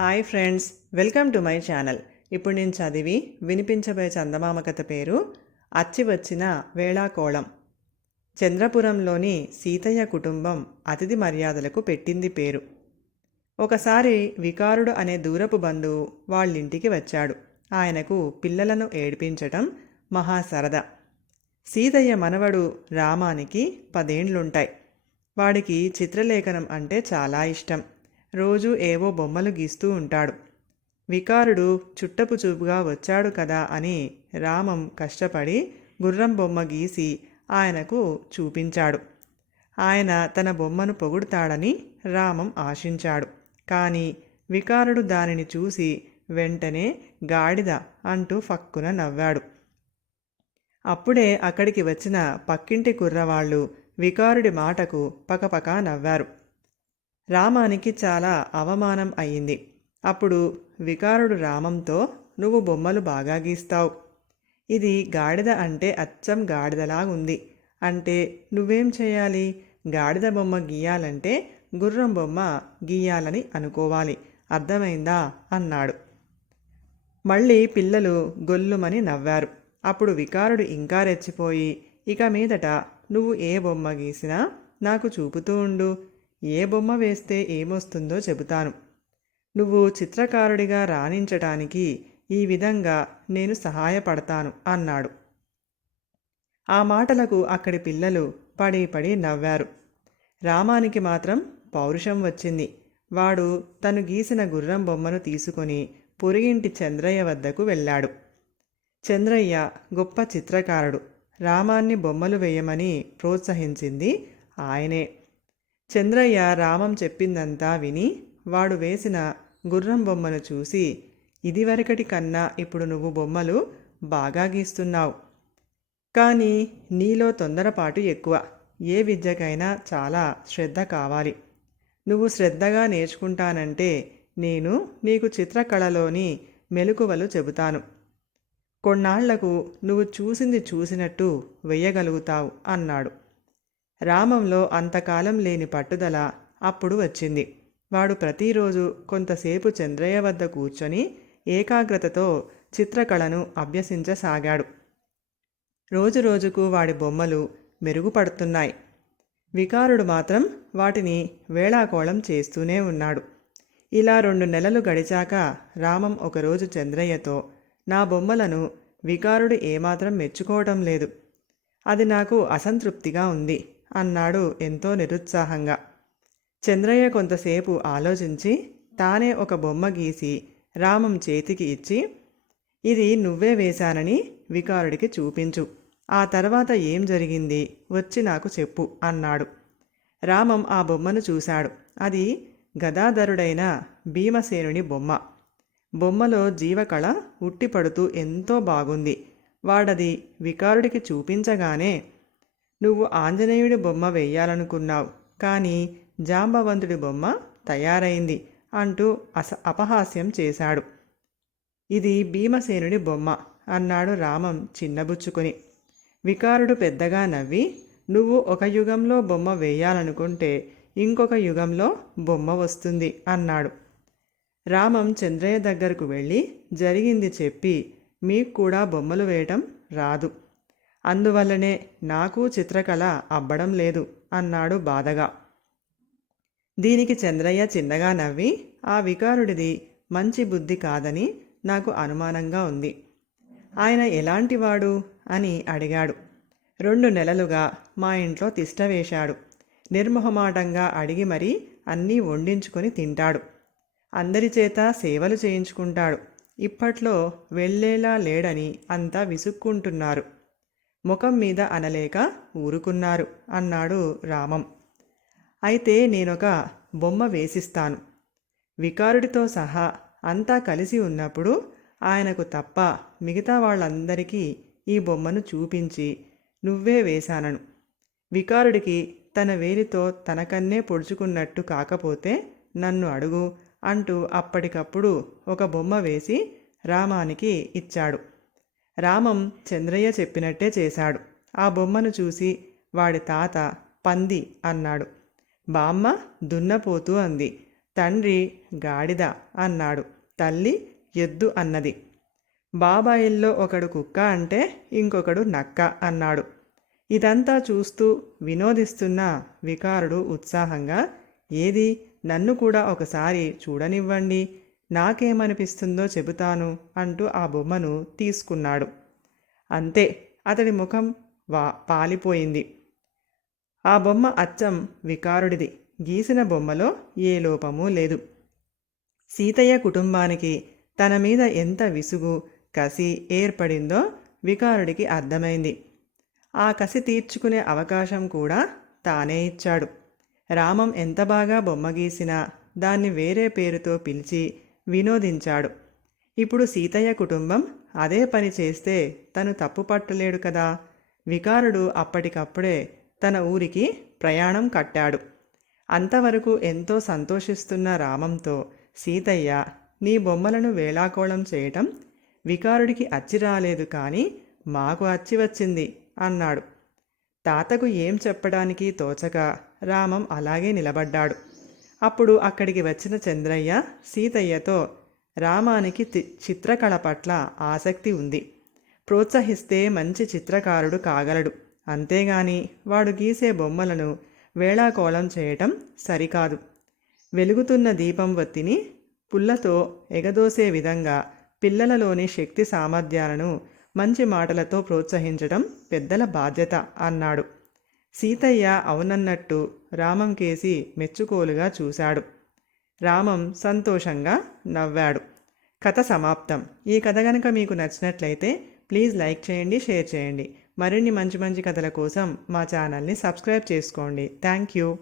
Hi friends welcome to my channel. ఇప్పుడు నేను చదివి వినిపించబోయే చందమామ కథ పేరు అచ్చి వచ్చిన వేళాకోళం. చంద్రపురంలోని సీతయ్య కుటుంబం అతిథి మర్యాదలకు పెట్టింది పేరు. ఒకసారి వికారుడు అనే దూరపు బంధువు వాళ్ళింటికి వచ్చాడు. ఆయనకు పిల్లలను ఏడిపించటం మహా సరదా సీతయ్య మనవడు రామానికి పదేండ్లుంటాయి. వాడికి చిత్రలేఖనం అంటే చాలా ఇష్టం. రోజు ఏవో బొమ్మలు గీస్తూ ఉంటాడు. వికారుడు చుట్టపు చూపుగా వచ్చాడు కదా అని రామం కష్టపడి గుర్రం బొమ్మ గీసి ఆయనకు చూపించాడు. ఆయన తన బొమ్మను పొగుడుతాడని రామం ఆశించాడు. కానీ వికారుడు దానిని చూసి వెంటనే గాడిద అంటూ ఫక్కున నవ్వాడు. అప్పుడే అక్కడికి వచ్చిన పక్కింటి కుర్రవాళ్ళు వికారుడి మాటకు పకపక నవ్వారు. రామానికి చాలా అవమానం అయింది అప్పుడు వికారుడు రామంతో నువ్వు బొమ్మలు బాగా గీస్తావు. ఇది గాడిద అంటే అచ్చం గాడిదలాగుంది. అంటే నువ్వేం చేయాలి? గాడిద బొమ్మ గీయాలంటే గుర్రం బొమ్మ గీయాలని అనుకోవాలి. అర్థమైందా? అన్నాడు. మళ్ళీ పిల్లలు గొల్లుమని నవ్వారు. అప్పుడు వికారుడు ఇంకా రెచ్చిపోయి ఇక మీదట నువ్వు ఏ బొమ్మ గీసినా నాకు చూపుతూ ఉండు. ఏ బొమ్మ వేస్తే ఏమొస్తుందో చెబుతాను. నువ్వు చిత్రకారుడిగా రాణించటానికి ఈ విధంగా నేను సహాయపడతాను అన్నాడు. ఆ మాటలకు అక్కడి పిల్లలు పడి పడి నవ్వారు. రామానికి మాత్రం పౌరుషం వచ్చింది. వాడు తను గీసిన గుర్రం బొమ్మను తీసుకొని పొరిగింటి చంద్రయ్య వద్దకు వెళ్ళాడు. చంద్రయ్య గొప్ప చిత్రకారుడు. రామాన్ని బొమ్మలు వేయమని ప్రోత్సహించింది ఆయనే. చంద్రయ్య రామం చెప్పిందంతా విని వాడు వేసిన గుర్రం బొమ్మను చూసి ఇదివరకటి కన్నా ఇప్పుడు నువ్వు బొమ్మలు బాగా గీస్తున్నావు. కానీ నీలో తొందరపాటు ఎక్కువ. ఏ విద్యకైనా చాలా శ్రద్ధ కావాలి. నువ్వు శ్రద్ధగా నేర్చుకుంటానంటే నేను నీకు చిత్రకళలోని మెలకువలు చెబుతాను. కొన్నాళ్ళకు నువ్వు చూసింది చూసినట్టు వెయ్యగలుగుతావు అన్నాడు. రామంలో అంతకాలం లేని పట్టుదల అప్పుడు వచ్చింది. వాడు ప్రతిరోజు కొంతసేపు చంద్రయ్య వద్ద కూర్చొని ఏకాగ్రతతో చిత్రకళను అభ్యసించసాగాడు. రోజురోజుకు వాడి బొమ్మలు మెరుగుపడుతున్నాయి. వికారుడు మాత్రం వాటిని వేళాకోళం చేస్తూనే ఉన్నాడు. ఇలా రెండు నెలలు గడిచాక రామం ఒకరోజు చంద్రయ్యతో నా బొమ్మలను వికారుడు ఏమాత్రం మెచ్చుకోవటం లేదు. అది నాకు అసంతృప్తిగా ఉంది. అన్నాడు ఎంతో నిరుత్సాహంగా. చంద్రయ్య కొంతసేపు ఆలోచించి తానే ఒక బొమ్మ గీసి రామం చేతికి ఇచ్చి ఇది నువ్వే వేశానని వికారుడికి చూపించు. ఆ తర్వాత ఏం జరిగింది? వచ్చి నాకు చెప్పు అన్నాడు. రామం ఆ బొమ్మను చూశాడు. అది గదాధరుడైన భీమసేనుని బొమ్మ. బొమ్మలో జీవకళ ఉట్టిపడుతూ ఎంతో బాగుంది. వాడది వికారుడికి చూపించగానే నువ్వు ఆంజనేయుడి బొమ్మ వేయాలనుకున్నావు. కానీ జాంబవంతుడి బొమ్మ తయారైంది అంటూ అస అపహాస్యం చేశాడు. ఇది భీమసేనుడి బొమ్మ అన్నాడు రామం చిన్నబుచ్చుకొని. వికారుడు పెద్దగా నవ్వి నువ్వు ఒక యుగంలో బొమ్మ వేయాలనుకుంటే ఇంకొక యుగంలో బొమ్మ వస్తుంది అన్నాడు. రామం చంద్రయ్య దగ్గరకు వెళ్ళి జరిగింది చెప్పి మీకు కూడా బొమ్మలు వేయటం రాదు. అందువల్లనే నాకు చిత్రకళ అబ్బడం లేదు అన్నాడు బాధగా. దీనికి చంద్రయ్య చిన్నగా నవ్వి ఆ వికారుడిది మంచి బుద్ధి కాదని నాకు అనుమానంగా ఉంది. ఆయన ఎలాంటివాడు? అని అడిగాడు. రెండు నెలలుగా మా ఇంట్లో తిష్ట వేశాడు. నిర్మోహమాటంగా అడిగి మరీ అన్నీ వండించుకొని తింటాడు. అందరి చేత సేవలు చేయించుకుంటాడు. ఇప్పట్లో వెళ్ళేలా లేడని అంతా విసుక్కుంటున్నారు. ముఖం మీద అనలేక ఊరుకున్నారు అన్నాడు రామం. అయితే నేనొక బొమ్మ వేసిస్తాను. వికారుడితో సహా అంతా కలిసి ఉన్నప్పుడు ఆయనకు తప్ప మిగతా వాళ్ళందరికీ ఈ బొమ్మను చూపించి నువ్వే వేశానను. వికారుడికి తన వేలితో తనకన్నే పొడుచుకున్నట్టు కాకపోతే నన్ను అడుగు అంటూ అప్పటికప్పుడు ఒక బొమ్మ వేసి రామానికి ఇచ్చాడు. రామం చంద్రయ్య చెప్పినట్టే చేశాడు. ఆ బొమ్మను చూసి వాడి తాత పంది అన్నాడు. బామ్మ దున్నపోతూ అంది. తండ్రి గాడిద అన్నాడు. తల్లి ఎద్దు అన్నది. బాబాయిల్లో ఒకడు కుక్క అంటే ఇంకొకడు నక్క అన్నాడు. ఇదంతా చూస్తూ వినోదిస్తున్న వికారుడు ఉత్సాహంగా ఏది? నన్ను కూడా ఒకసారి చూడనివ్వండి. నాకేమనిపిస్తుందో చెబుతాను అంటూ ఆ బొమ్మను తీసుకున్నాడు. అంతే అతడి ముఖం వా పాలిపోయింది. ఆ బొమ్మ అచ్చం వికారుడిది. గీసిన బొమ్మలో ఏ లోపమూ లేదు. సీతయ్య కుటుంబానికి తన మీద ఎంత విసుగు కసి ఏర్పడిందో వికారుడికి అర్థమైంది. ఆ కసి తీర్చుకునే అవకాశం కూడా తానే ఇచ్చాడు. రామం ఎంత బాగా బొమ్మ గీసినా దాన్ని వేరే పేరుతో పిలిచి వినోదించాడు. ఇప్పుడు సీతయ్య కుటుంబం అదే పని చేస్తే తను తప్పు పట్టలేడు కదా వికారుడు అప్పటికప్పుడే తన ఊరికి ప్రయాణం కట్టాడు. అంతవరకు ఎంతో సంతోషిస్తున్న రామంతో సీతయ్య నీ బొమ్మలను వేళాకోళం చేయటం వికారుడికి అచ్చి రాలేదు కానీ మాకు అచ్చి వచ్చింది అన్నాడు. తాతకు ఏం చెప్పడానికి తోచక రామం అలాగే నిలబడ్డాడు. అప్పుడు అక్కడికి వచ్చిన చంద్రయ్య సీతయ్యతో రామానికి తి- చిత్రకళ పట్ల ఆసక్తి ఉంది. ప్రోత్సహిస్తే మంచి చిత్రకారుడు కాగలడు. అంతేగాని వాడు గీసే బొమ్మలను వేళాకోళం చేయటం సరికాదు. వెలుగుతున్న దీపం వత్తిని పుల్లతో ఎగదోసే విధంగా పిల్లలలోని శక్తి సామర్థ్యాలను మంచి మాటలతో ప్రోత్సహించడం పెద్దల బాధ్యత అన్నాడు. సీతయ్య అవునన్నట్టు రామం కేసి మెచ్చుకోలుగా చూశాడు. రామం సంతోషంగా నవ్వాడు. కథ సమాప్తం. ఈ కథ కనుక మీకు నచ్చినట్లయితే ప్లీజ్ లైక్ చేయండి షేర్ చేయండి. మరిన్ని మంచి మంచి కథల కోసం మా ఛానల్ని సబ్స్క్రైబ్ చేసుకోండి. Thank you.